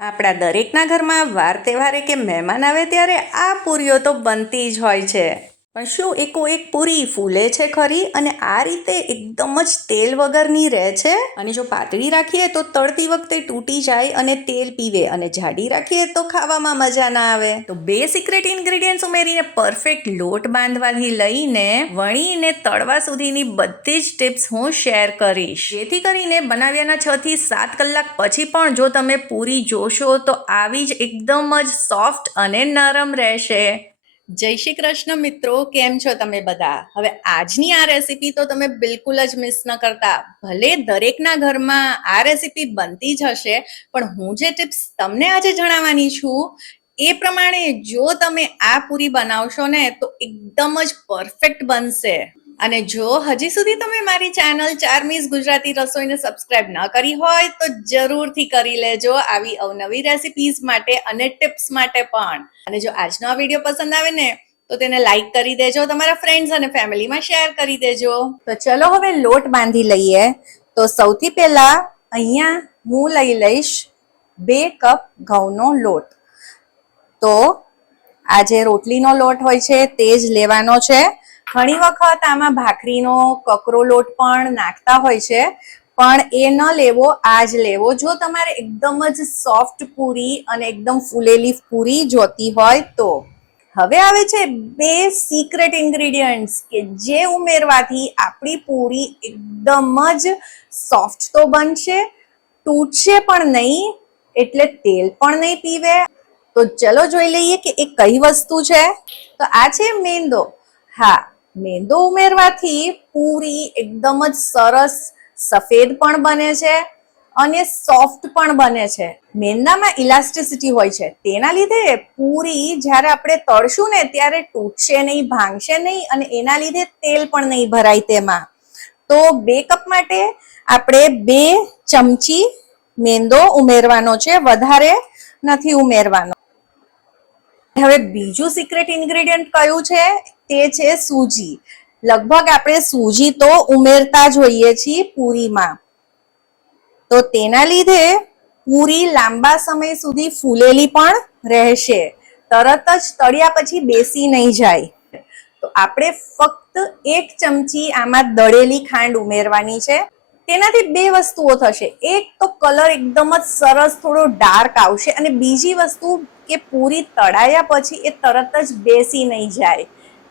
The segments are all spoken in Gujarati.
આપણા દરેકના ઘરમાં વાર તહેવારે કે મહેમાન આવે ત્યારે આ પૂરીઓ તો બનતી જ હોય છે. પણ શું એકોએક પૂરી ફૂલે છે ખરી? અને આ રીતે એકદમ જ તેલ વગરની રહે છે? અને જો પાતળી રાખીએ તો તળતી વખતે તૂટી જાય અને તેલ પીવે, અને જાડી રાખીએ તો ખાવામાં મજા ના આવે. તો 2 સિક્રેટ ઇન્ગ્રેડિયન્ટ્સ ઉમેરીને પરફેક્ટ લોટ બાંધવાથી લઈને વણીને તળવા સુધીની બધી જ ટિપ્સ હું શેર કરીશ, જેથી કરીને બનાવ્યાના 6 થી 7 કલાક પછી પણ જો તમે પૂરી જોશો તો આવી જ એકદમ જ સોફ્ટ અને નરમ રહેશે. જય શ્રી કૃષ્ણ મિત્રો, કેમ છો તમે બધા? હવે આજની આ રેસીપી તો તમે બિલકુલ જ મિસ ન કરતા. ભલે દરેકના ઘરમાં આ રેસીપી બનતી જ હશે, પણ હું જે ટિપ્સ તમને આજે જણાવવાની છું એ પ્રમાણે જો તમે આ પૂરી બનાવશો ને તો એકદમ જ પરફેક્ટ બનશે. અને જો હજી સુધી તમે મારી ચેનલ ચારમીઝ ગુજરાતી રસોઈને સબસ્ક્રાઇબ ન કરી હોય તો જરૂરથી કરી લેજો, આવી અવનવી રેસિપીઝ માટે અને ટિપ્સ માટે પણ. અને જો આજનો આ વિડીયો પસંદ આવે ને તો તેને લાઈક કરી દેજો, તમારા ફ્રેન્ડ્સ અને ફેમિલીમાં શેર કરી દેજો. તો ચલો હવે લોટ બાંધી લઈએ. તો સૌથી પહેલા અહીંયા હું લઈ લઈશ 2 કપ ઘઉંનો લોટ. તો આ જે રોટલીનો લોટ હોય છે તે જ લેવાનો છે. ઘણી વખત આમાં ભાખરીનો કકરો લોટ પણ નાખતા હોય છે, પણ એ ન લેવો, આ જ લેવો જો તમારે એકદમ જ સોફ્ટ પૂરી અને એકદમ ફૂલેલી પૂરી જોતી હોય તો. હવે આવે છે 2 સિક્રેટ ઇન્ગ્રેડિયન્ટ્સ કે જે ઉમેરવાથી આપણી પૂરી એકદમ જ સોફ્ટ તો બનશે, તૂટશે પણ નહીં, એટલે તેલ પણ નહીં પીવે. તો ચલો જોઈ લઈએ કે એ કઈ વસ્તુ છે. તો આ છે મેંદો. હા, મેંદો ઉમેરવાથી પૂરી એકદમ જ સરસ સફેદ પણ બને છે અને સોફ્ટ પણ બને છે. મેંદામાં ઇલાસ્ટિસિટી હોય છે, તેના લીધે પૂરી જ્યારે આપણે તળશું ને ત્યારે તૂટશે નહીં, ભાંગશે નહીં, અને એના લીધે તેલ પણ નહીં ભરાય તેમાં. તો 2 કપ માટે આપણે 2 ચમચી મેંદો ઉમેરવાનો છે, વધારે નથી ઉમેરવાનો. હવે બીજું સિક્રેટ ઇન્ગ્રેડિયન્ટ કયું છે? તે છે સૂજી. લગભગ આપણે સૂજી તો ઉમેરતા જ હોઈએ છીએ પૂરીમાં. તો તેના લીધે પૂરી લાંબા સમય સુધી ફૂલેલી પણ રહેશે, તરત જ તળ્યા પછી બેસી નહીં જાય. તો આપણે ફક્ત 1 ચમચી આમાં દળેલી ખાંડ ઉમેરવાની છે. તેનાથી 2 વસ્તુઓ થશે. એક તો કલર એકદમ જ સરસ થોડો ડાર્ક આવશે, અને બીજી વસ્તુ કે પૂરી તળાયા પછી એ તરત જ બેસી નહીં જાય,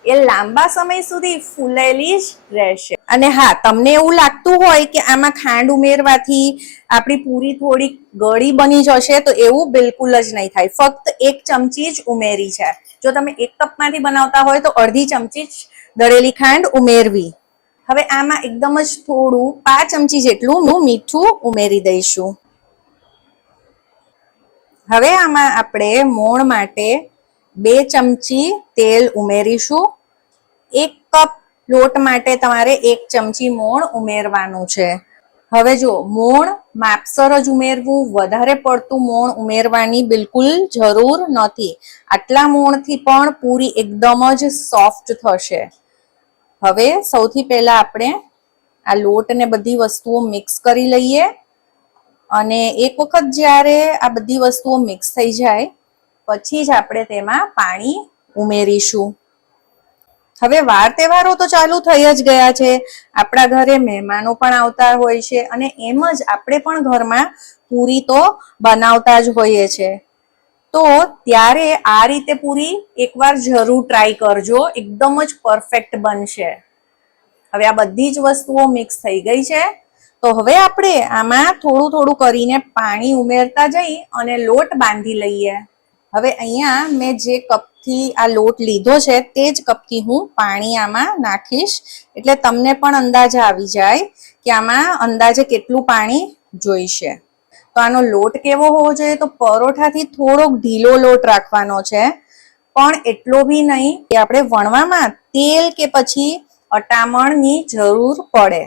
એ લાંબા સમય સુધી ફૂલેલી જ રહેશે. અને હા, તમને એવું લાગતું હોય કે આમાં ખાંડ ઉમેરવાથી આપણી પૂરી થોડી ગળી બની જશે, તો એવું બિલકુલ જ નહીં થાય. ફક્ત 1 ચમચી જ ઉમેરી છે. જો તમે 1 કપમાંથી બનાવતા હોય તો અડધી ચમચી જ દળેલી ખાંડ ઉમેરવી. હવે આમાં એકદમ જ થોડું 5 ચમચી જેટલું મીઠું ઉમેરી દઈશું. હવે આમાં આપણે મોણ માટે 2 ચમચી તેલ ઉમેરીશું. 1 કપ લોટ માટે તમારે 1 ચમચી મોણ ઉમેરવાનું છે. હવે જો મોણ માપસર જ ઉમેરવું, વધારે પડતું મોણ ઉમેરવાની બિલકુલ જરૂર નથી. આટલા મોણથી પણ પૂરી એકદમ જ સોફ્ટ થશે. હવે સૌથી પહેલા આપણે આ લોટ ને બધી વસ્તુઓ મિક્સ કરી લઈએ. અને એક વખત જ્યારે આ બધી વસ્તુઓ મિક્સ થઈ જાય પછી જ આપણે તેમાં પાણી ઉમેરીશું. હવે વાર તહેવારો તો ચાલુ થઈ જ ગયા છે. આપણા ઘરે મહેમાનો પણ આવતા હોય છે, અને એમ જ આપણે પણ ઘરમાં પૂરી તો બનાવતા જ હોઈએ છે. તો ત્યારે આ રીતે પૂરી એકવાર જરૂર ટ્રાય કરજો, એકદમ જ પરફેક્ટ બનશે. હવે આ બધી જ વસ્તુઓ મિક્સ થઈ ગઈ છે. તો હવે આપણે આમાં થોડું થોડું કરીને પાણી ઉમેરતા જઈ અને લોટ બાંધી લઈએ. હવે અહીંયા મેં જે કપથી આ લોટ લીધો છે તે જ કપથી હું પાણી આમાં નાખીશ, એટલે તમને પણ અંદાજ આવી જાય કે આમાં અંદાજે કેટલું પાણી જોઈશે. તો આનો લોટ કેવો હોવો જોઈએ? તો પરોઠાથી થોડોક ઢીલો લોટ રાખવાનો છે, પણ એટલો બી નહીં કે આપણે વણવામાં તેલ કે પછી અટામણની જરૂર પડે.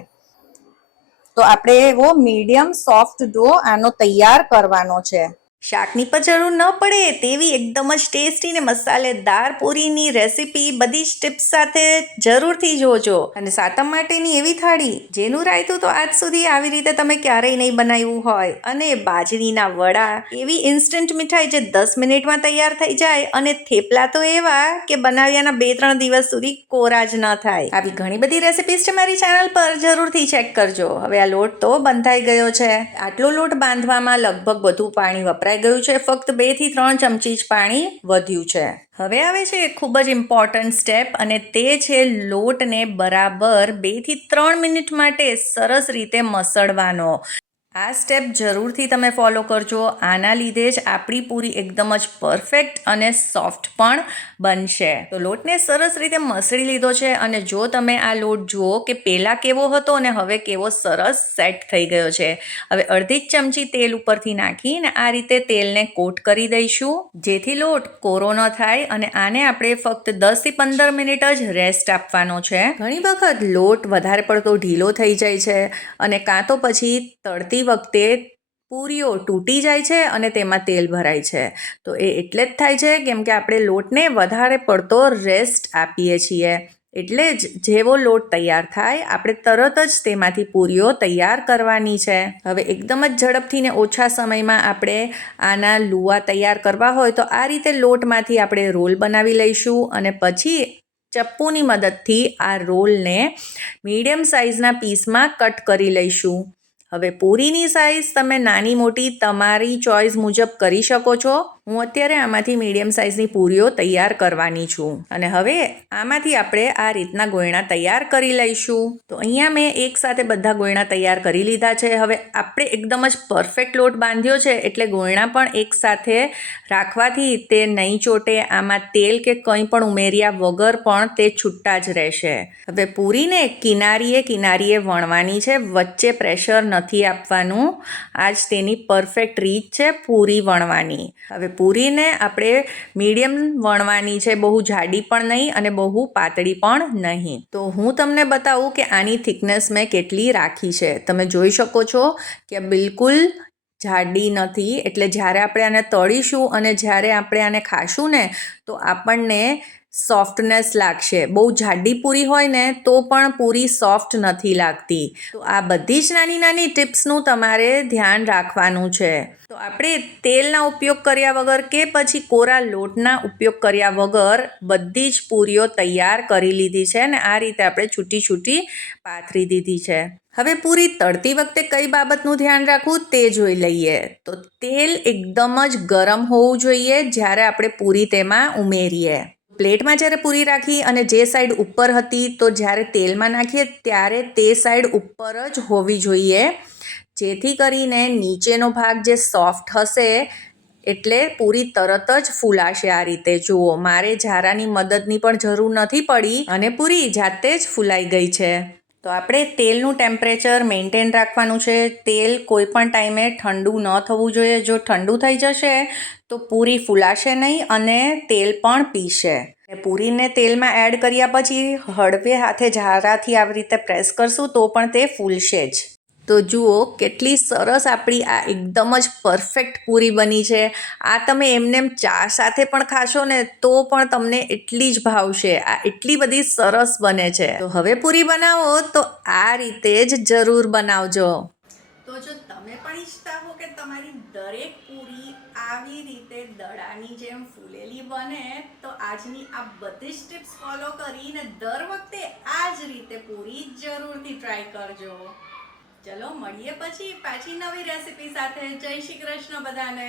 તો આપણે એવો મીડિયમ સોફ્ટ ડો આનો તૈયાર કરવાનો છે. શાકની પણ જરૂર ન પડે તેવી એકદમ જ ટેસ્ટી ને મસાલેદાર પૂરીની રેસીપી બધી જ ટિપ્સ સાથે જરૂરથી જોજો. અને સાતમ માટેની એવી થાળી જેનું રાયતું તો આજ સુધી આવી રીતે તમે ક્યારેય નહીં બનાવ્યું હોય. અને બાજરીના વડા એવી ઇન્સ્ટન્ટ મીઠાઈ જે 10 મિનિટમાં તૈયાર થઈ જાય. અને થેપલા તો એવા કે બનાવ્યાના 2-3 દિવસ સુધી કોરા જ ન થાય. આવી ઘણી બધી રેસીપીઝ છે મારી ચેનલ પર, જરૂરથી ચેક કરજો. હવે આ લોટ તો બંધાઈ ગયો છે. આટલો લોટ બાંધવામાં લગભગ બધું પાણી વપરાય ગયું છે. ફક્ત 2 થી 3 ચમચી જ પાણી વધ્યું છે. હવે આવે છે ખૂબ જ ઇમ્પોર્ટન્ટ સ્ટેપ, અને તે છે લોટને બરાબર 2 થી 3 મિનિટ માટે સરસ રીતે મસળવાનો. આ સ્ટેપ જરૂરથી તમે ફોલો કરજો. આના લીધે જ આપણી પૂરી એકદમ જ પરફેક્ટ અને સોફ્ટ પણ બનશે. તો લોટને સરસ રીતે મસળી લીધો છે, અને જો તમે આ લોટ જુઓ કે પહેલાં કેવો હતો અને હવે કેવો સરસ સેટ થઈ ગયો છે. હવે અડધી જ ચમચી તેલ ઉપરથી નાખીને આ રીતે તેલને કોટ કરી દઈશું, જેથી લોટ કોરો ન થાય. અને આને આપણે ફક્ત 10 થી 15 મિનિટ જ રેસ્ટ આપવાનો છે. ઘણી વખત લોટ વધારે પડતો ઢીલો થઈ જાય છે, અને કાં તો પછી તળતી વખતે પૂરીઓ તૂટી જાય છે અને તેમાં તેલ ભરાય છે. તો એ એટલે જ થાય છે કેમ કે આપણે લોટને વધારે પડતો રેસ્ટ આપીએ છીએ. એટલે જ જેવો લોટ તૈયાર થાય આપણે તરત જ તેમાંથી પૂરીઓ તૈયાર કરવાની છે. હવે એકદમ જ ઝડપથી ને ઓછા સમયમાં આપણે આના લુવા તૈયાર કરવા હોય તો આ રીતે લોટમાંથી આપણે રોલ બનાવી લઈશું, અને પછી ચપ્પુની મદદથી આ રોલને મીડિયમ સાઇઝના પીસમાં કટ કરી લઈશું. હવે પૂરીની સાઇઝ તમે નાની મોટી તમારી ચોઈસ મુજબ કરી શકો છો. હું અત્યારે આમાંથી મીડિયમ સાઇઝની પૂરીઓ તૈયાર કરવાની છું. અને હવે આમાંથી આપણે આ રીતના ગોયણા તૈયાર કરી લઈશું. તો અહીંયા મેં એકસાથે બધા ગોયણા તૈયાર કરી લીધા છે. હવે આપણે એકદમ જ પરફેક્ટ લોટ બાંધ્યો છે, એટલે ગોયણા પણ એકસાથે રાખવાથી તે નહીં ચોટે. આમાં તેલ કે કંઈ પણ ઉમેર્યા વગર પણ તે છૂટા જ રહેશે. હવે પૂરીને કિનારીએ વણવાની છે, વચ્ચે પ્રેશર નથી આપવાનું. આ જ તેની પરફેક્ટ રીત છે પૂરી વણવાની. હવે પૂરીને આપણે મીડિયમ વણવાની છે, બહુ જાડી પણ નહીં અને બહુ પાતળી પણ નહીં. તો હું તમને બતાવું કે આની થિકનેસ મેં કેટલી રાખી છે. તમે જોઈ શકો છો કે બિલકુલ જાડી નથી. એટલે જ્યારે આપણે આને તળીશું અને જ્યારે આપણે આને ખાશું ને તો આપણને સોફ્ટનેસ લાગશે. બહુ જાડી પૂરી હોય ને તો પણ પૂરી સોફ્ટ નથી લાગતી. તો આ બધી જ નાની નાની ટિપ્સનું તમારે ધ્યાન રાખવાનું છે. તો આપણે તેલના ઉપયોગ કર્યા વગર કે પછી કોરા લોટના ઉપયોગ કર્યા વગર બધી જ પૂરીઓ તૈયાર કરી લીધી છે, અને આ રીતે આપણે છૂટી છૂટી પાથરી દીધી છે. હવે પૂરી તળતી વખતે કઈ બાબતનું ધ્યાન રાખવું તે જોઈ લઈએ. તો તેલ એકદમ જ ગરમ હોવું જોઈએ જ્યારે આપણે પૂરી તેમાં ઉમેરીએ. પ્લેટમાં જ્યારે પૂરી રાખી અને જે સાઈડ ઉપર હતી તો જ્યારે તેલમાં નાખીએ ત્યારે તે સાઈડ ઉપર જ હોવી જોઈએ, જેથી કરીને નીચેનો ભાગ જે સોફ્ટ હશે એટલે પૂરી તરત જ ફૂલાશે. આ રીતે જુઓ, મારે ઝારાની મદદની પણ જરૂર નથી પડી અને પૂરી જાતે જ ફૂલાઈ ગઈ છે. તો આપણે તેલનું ટેમ્પરેચર મેન્ટેન રાખવાનું છે. તેલ કોઈ પણ ટાઈમે ઠંડુ ન થવું જોઈએ. જો ઠંડુ થઈ જશે તો પૂરી ફૂલાશે નહીં અને તેલ પણ પીશે. પૂરીને તેલમાં એડ કર્યા પછી હળવે હાથે ઝારાથી આવી રીતે પ્રેસ કરશું તો પણ તે ફૂલશે જ. તો જુઓ કેટલી સરસ આપણી આ એકદમ જ પરફેક્ટ પૂરી બની છે. આ તમે એમનેમ ચા સાથે પણ ખાશો ને તો પણ તમને એટલી જ ભાવશે. આ એટલી બધી સરસ બને છે. તો હવે પૂરી બનાવો તો આ રીતે જ જરૂર બનાવજો. તો જો તમે પણ ઈચ્છતા હો કે તમારી દરેક પૂરી આવી રીતે દડાની જેમ ફૂલેલી બને તો આજની આ બધી જ ટિપ્સ ફોલો કરીને દર વખતે આ જ રીતે પૂરી જરૂરથી ટ્રાય કરજો. ચલો મળીએ પછી પાછી નવી રેસીપી સાથે. જય શ્રી કૃષ્ણ બધાને.